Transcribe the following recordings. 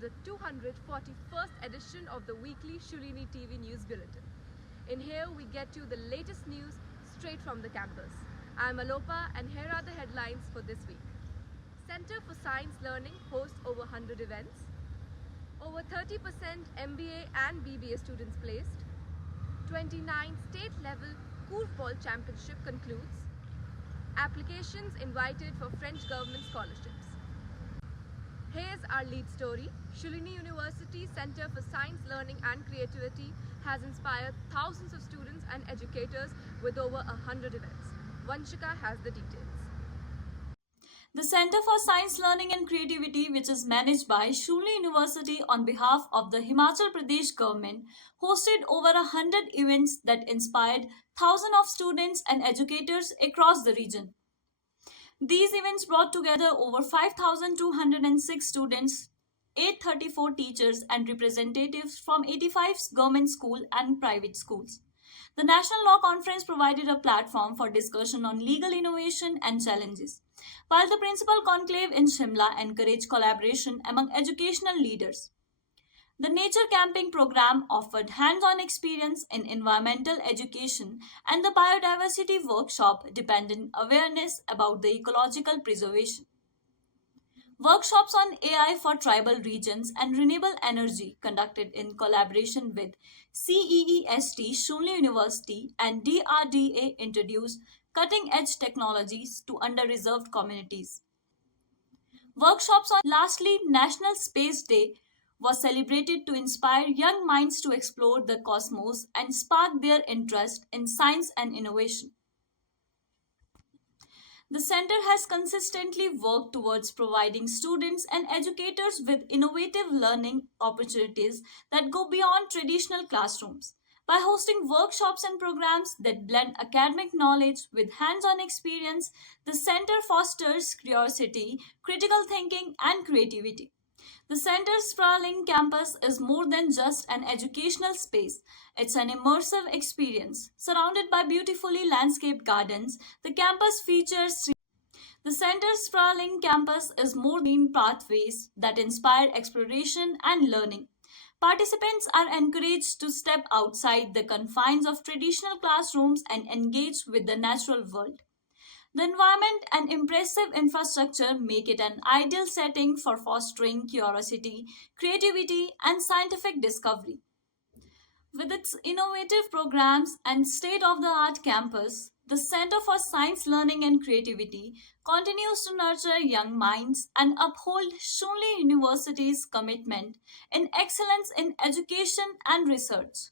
the 241st edition of the weekly Shulini TV News Bulletin. In here, we get you the latest news straight from the campus. I'm Alopa, and here are the headlines for this week. Center for Science Learning hosts over 100 events. Over 30% MBA and BBA students placed. 29 state-level Curveball Championship concludes. Applications invited for French government scholarships. Here's our lead story. Shulini University Center for Science Learning and Creativity has inspired thousands of students and educators with over 100 events. Vanshika has the details. The Center for Science Learning and Creativity, which is managed by Shulini University on behalf of the Himachal Pradesh government, hosted over 100 events that inspired thousands of students and educators across the region. These events brought together over 5,206 students, 834 teachers and representatives from 85 government schools and private schools. The National Law Conference provided a platform for discussion on legal innovation and challenges, while the Principal Conclave in Shimla encouraged collaboration among educational leaders. The Nature Camping program offered hands-on experience in environmental education, and the Biodiversity Workshop deepened awareness about the ecological preservation. Workshops on AI for tribal regions and renewable energy, conducted in collaboration with CEEST, Shulini University, and DRDA, introduced cutting-edge technologies to under-reserved communities. Workshops on Lastly, National Space Day was celebrated to inspire young minds to explore the cosmos and spark their interest in science and innovation. The center has consistently worked towards providing students and educators with innovative learning opportunities that go beyond traditional classrooms. By hosting workshops and programs that blend academic knowledge with hands-on experience, the center fosters curiosity, critical thinking, and creativity. The center's sprawling campus is more than just an educational space. It's an immersive experience. Surrounded by beautifully landscaped gardens, the campus features the center's sprawling campus is more green pathways that inspire exploration and learning. Participants are encouraged to step outside the confines of traditional classrooms and engage with the natural world. The environment and impressive infrastructure make it an ideal setting for fostering curiosity, creativity, and scientific discovery. With its innovative programs and state-of-the-art campus, the Center for Science Learning and Creativity continues to nurture young minds and uphold Shulini University's commitment in excellence in education and research.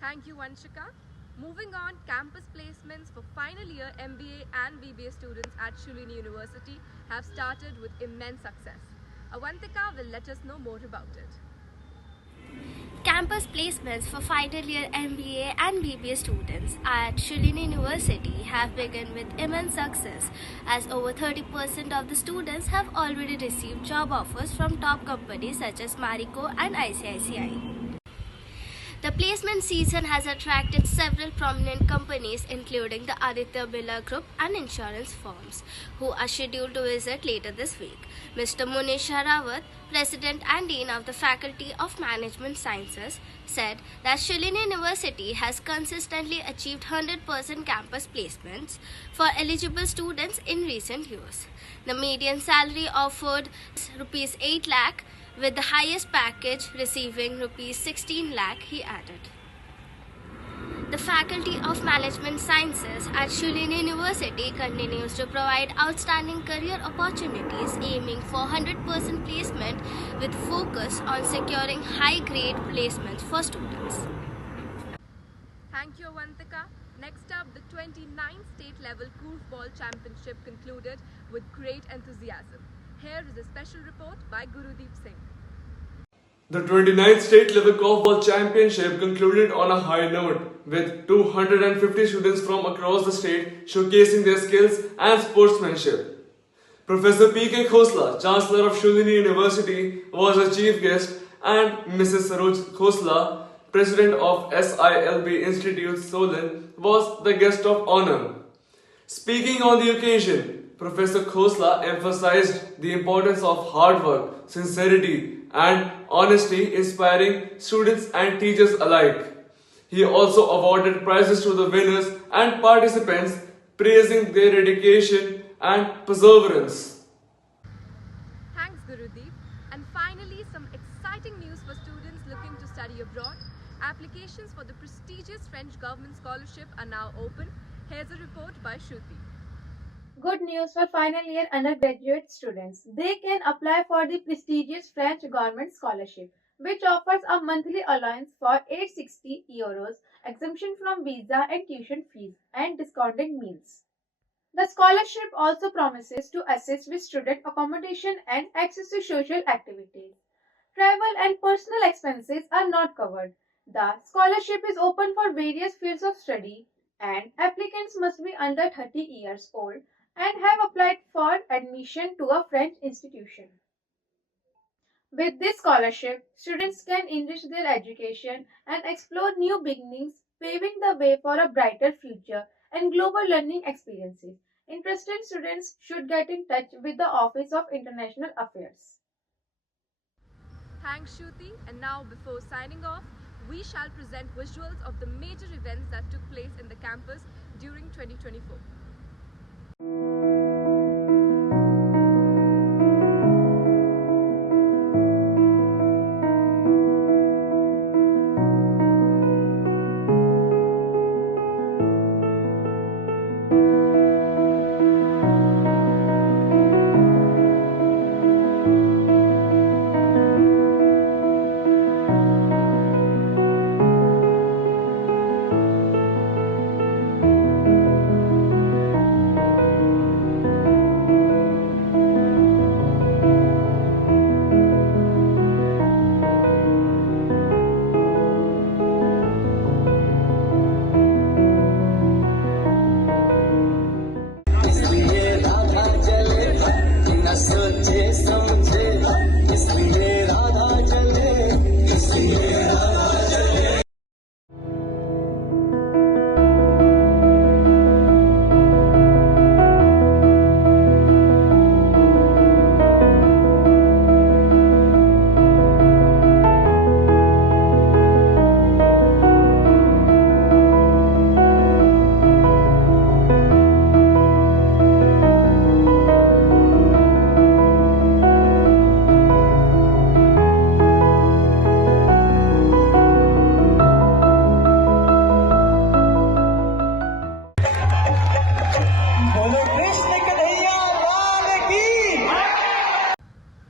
Thank you, Vanshika. Moving on, campus placements for final year MBA and BBA students at Shulini University have started with immense success. Avantika will let us know more about it. Campus placements for final year MBA and BBA students at Shulini University have begun with immense success, as over 30% of the students have already received job offers from top companies such as Marico and ICICI. The placement season has attracted several prominent companies, including the Aditya Birla Group and insurance firms, who are scheduled to visit later this week. Mr. Munish Rawat, President and Dean of the Faculty of Management Sciences, said that Shulini University has consistently achieved 100% campus placements for eligible students in recent years. The median salary offered is Rs 8 lakh, with the highest package receiving Rs 16 lakh, he added. The Faculty of Management Sciences at Shulini University continues to provide outstanding career opportunities, aiming for 100% placement with focus on securing high-grade placements for students. Thank you, Avantika. Next up, the 29th state-level Curveball Championship concluded with great enthusiasm. Here is a special report by Gurudeep Singh. The 29th State Level Curveball Championship concluded on a high note, with 250 students from across the state showcasing their skills and sportsmanship. Professor P.K. Khosla, Chancellor of Shulini University, was a chief guest, and Mrs. Saroj Khosla, President of SILB Institute Solin, was the guest of honor. Speaking on the occasion, Professor Khosla emphasized the importance of hard work, sincerity, and honesty, inspiring students and teachers alike. He also awarded prizes to the winners and participants, praising their dedication and perseverance. Thanks, Gurudeep. And finally, some exciting news for students looking to study abroad. Applications for the prestigious French government scholarship are now open. Here's a report by Shruti. Good news for final year undergraduate students. They can apply for the prestigious French government scholarship, which offers a monthly allowance for €860, exemption from visa and tuition fees, and discounted meals. The scholarship also promises to assist with student accommodation and access to social activities. Travel and personal expenses are not covered. The scholarship is open for various fields of study, and applicants must be under 30 years old and have applied for admission to a French institution. With this scholarship, students can enrich their education and explore new beginnings, paving the way for a brighter future and global learning experiences. Interested students should get in touch with the Office of International Affairs. Thanks, Shruti. And now, before signing off, we shall present visuals of the major events that took place in the campus during 2024.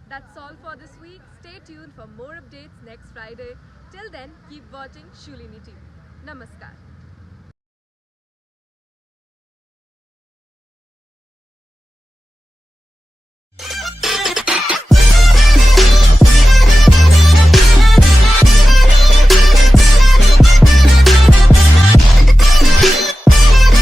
That's all for this week. Stay tuned for more updates next Friday. Till then, keep watching Shulini TV. Namaskar.